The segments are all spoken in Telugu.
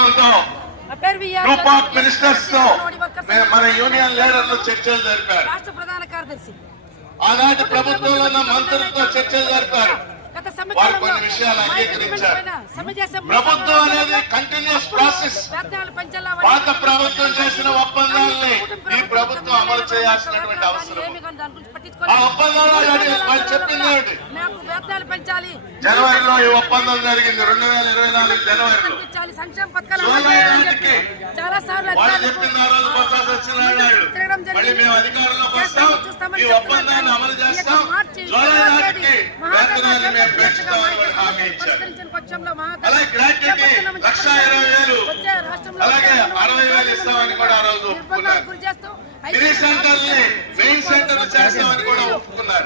ప్రభుత్వంతో గ్రూప్ ఆఫ్ మినిస్టర్స్ తో మన యూనియన్ లీడర్లు చర్చలు జరిపారు. రాష్ట్ర ప్రధాన కార్యదర్శి ఆనాటి ప్రభుత్వంలో ఉన్న మంత్రులతో చర్చలు జరిపారు. వారు కొన్ని విషయాలు అంగీకరించారు. ప్రభుత్వం అనేది కంటిన్యూస్ ప్రాసెస్. పాత ప్రభుత్వం చేసిన ఒప్పందాలని ఈ ప్రభుత్వం అమలు చేయాల్సినటువంటి అవసరం. ఆ ఒప్పందంలో వాళ్ళు చెప్పింది ఏమిటి? జనవరిలో ఈ ఒప్పందం జరిగింది. 2024 జనవరిలో వాళ్ళు చెప్పింది ఆ రోజు బొత్స సత్యనారాయణ మళ్ళీ మేము అధికారంలోకి వస్తాం, ఈ ఒప్పందాన్ని అమలు చేస్తాం, జూలై నాటికి వేతనాన్ని మేము పెంచుతామని హామీ ఇచ్చారు. అలాగే గ్రాట్యుటీ 1,20,000 అలాగే 60,000 ఇస్తామని కూడా ఆ రోజు ఒప్పుకున్నారు. మినీ సెంటర్ని మెయిన్ సెంటర్ చేస్తామని కూడా ఒప్పుకున్నారు.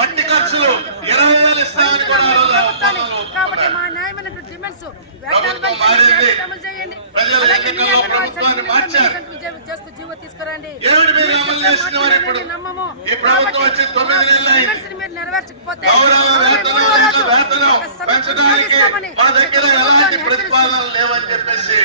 మట్టి ఖర్చులు 20,000 ఇస్తామని కూడా ఆ రోజు ఒప్పందంలో ఒప్పుకున్నారు. ప్రభుత్వం మారింది. ప్రజల ఎన్నికల్లో ప్రభుత్వాన్ని మార్చారు. ఏమిటి మీరు అమలు చేస్తున్నారు? ఇప్పుడు ఈ ప్రభుత్వం వచ్చి 9 నెలలు అయింది. గౌరవ వేతనం పెంచడానికి మా దగ్గర ఎలాంటి ప్రతిపాదనలు లేవని చెప్పేసి